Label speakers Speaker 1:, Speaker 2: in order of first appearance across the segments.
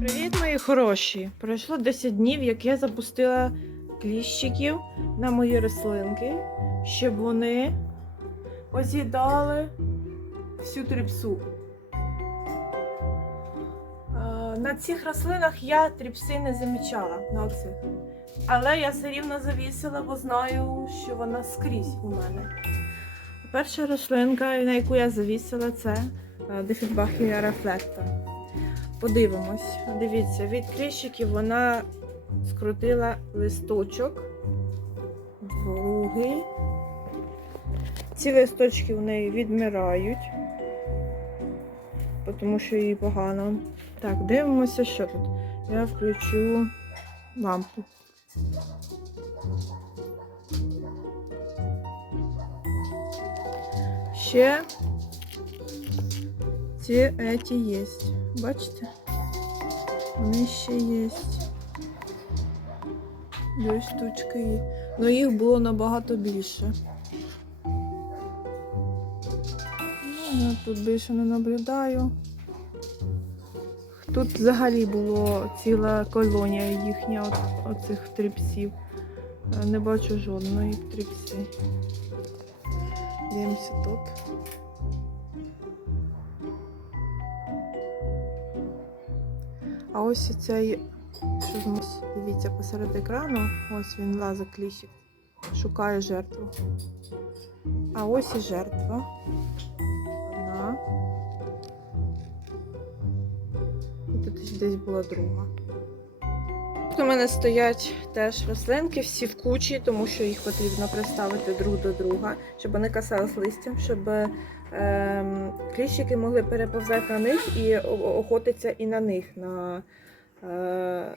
Speaker 1: Привіт, мої хороші! Пройшло 10 днів, як я запустила кліщиків на мої рослинки, щоб вони поз'їдали всю тріпсу. Е, На цих рослинах я тріпси не замічала на оцих. Але я все рівно завісила, бо знаю, що вона скрізь у мене. Перша рослинка, на яку я завісила, це Дефібахія рефлектор. Подивимось. Дивіться, від кліщиків вона скрутила листочок. Другий. Ці листочки в неї відмирають, тому що їй погано. Так, дивимося, що тут. Я включу лампу. Ще ці еті є. Бачите? Вони ще є. Дві штучки. Ну їх було набагато більше. Ну, я тут більше не наблюдаю. Тут взагалі було ціла колонія їхня от, оцих тріпсів. Е, Не бачу жодної тріпси. Дивимося тут. А ось цей, що з нас, дивіться, посеред екрану, ось він лазить кліщик, шукає жертву. А ось і жертва. Одна. Тут десь була друга. Тут у мене стоять теж рослинки, всі в кучі, тому що їх потрібно приставити друг до друга, щоб вони касались листям, щоб ем, кліщики могли переповзати на них і охотитися і на них, на, е,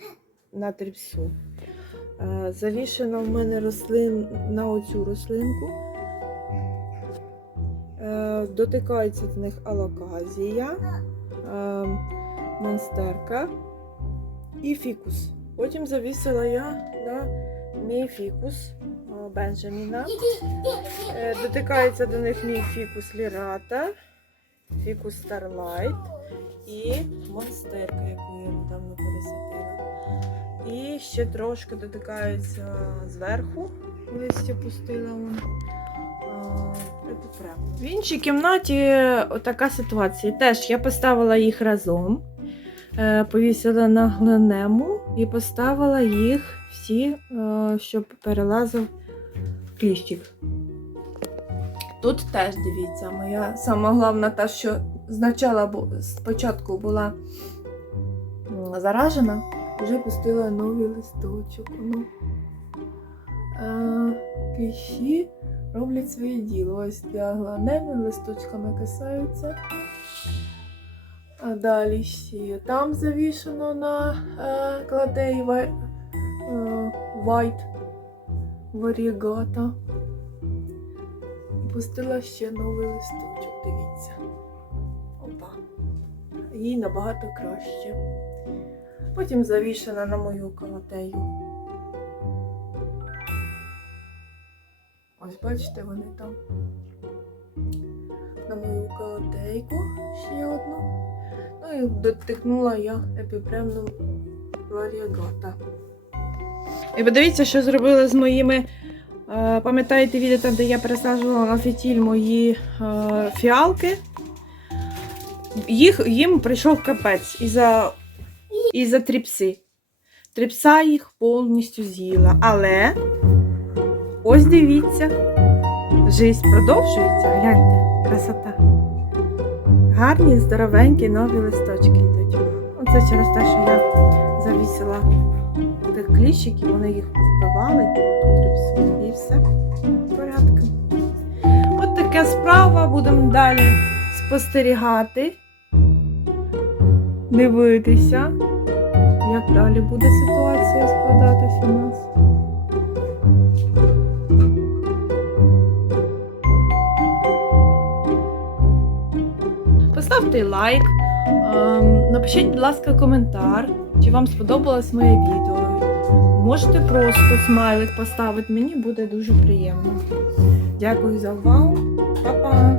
Speaker 1: на тріпсу. Е, завішено в мене рослин на оцю рослинку. Е, дотикається до них алоказія, е, монстерка і фікус. Потім завісила я на мій фікус Бенджаміна. Е, Дотикається до них мій фікус Лірата, фікус Старлайт і монстерка, яку я недавно пересадила. І ще трошки дотикаються зверху. Листя пустила вон. В іншій кімнаті така ситуація. Теж я поставила їх разом, е, повісила на глинему і поставила їх всі, е, щоб перелазив кліщик. Тут теж дивіться, моя сама головна та, що спочатку була заражена, вже пустила новий листочок. Ну, е, кліщі роблять своє діло. Ось діагональними листочками касаються. А далі ще там завішено на е, кладеї вай- е, white варігата. Пустила ще новий листочок, дивіться. Опа. Їй набагато краще. Потім завішена на мою колотею. Ось бачите, вони там. На мою колотейку ще одну. Ну і дотикнула я епіпремну варігата. І подивіться, що зробили з моїми. е, Пам'ятаєте відео там, де я пересаджувала на фітіль мої е, фіалки? Їх, їм прийшов капець із-за із тріпси. Тріпса їх повністю з'їла. Але ось дивіться, жизнь продовжується. Гляньте, красота. Гарні, здоровенькі нові листочки йдуть. Оце через те, що я завісила тих кліщиків, вони їх вбивали, і все в порядку. От така справа, будемо далі спостерігати, дивитися, як далі буде ситуація складатись у нас. Поставте лайк, ем, напишіть, будь ласка, коментар, чи вам сподобалось моє відео. Можете просто смайлик поставити, мені буде дуже приємно. Дякую за увагу. Па-па!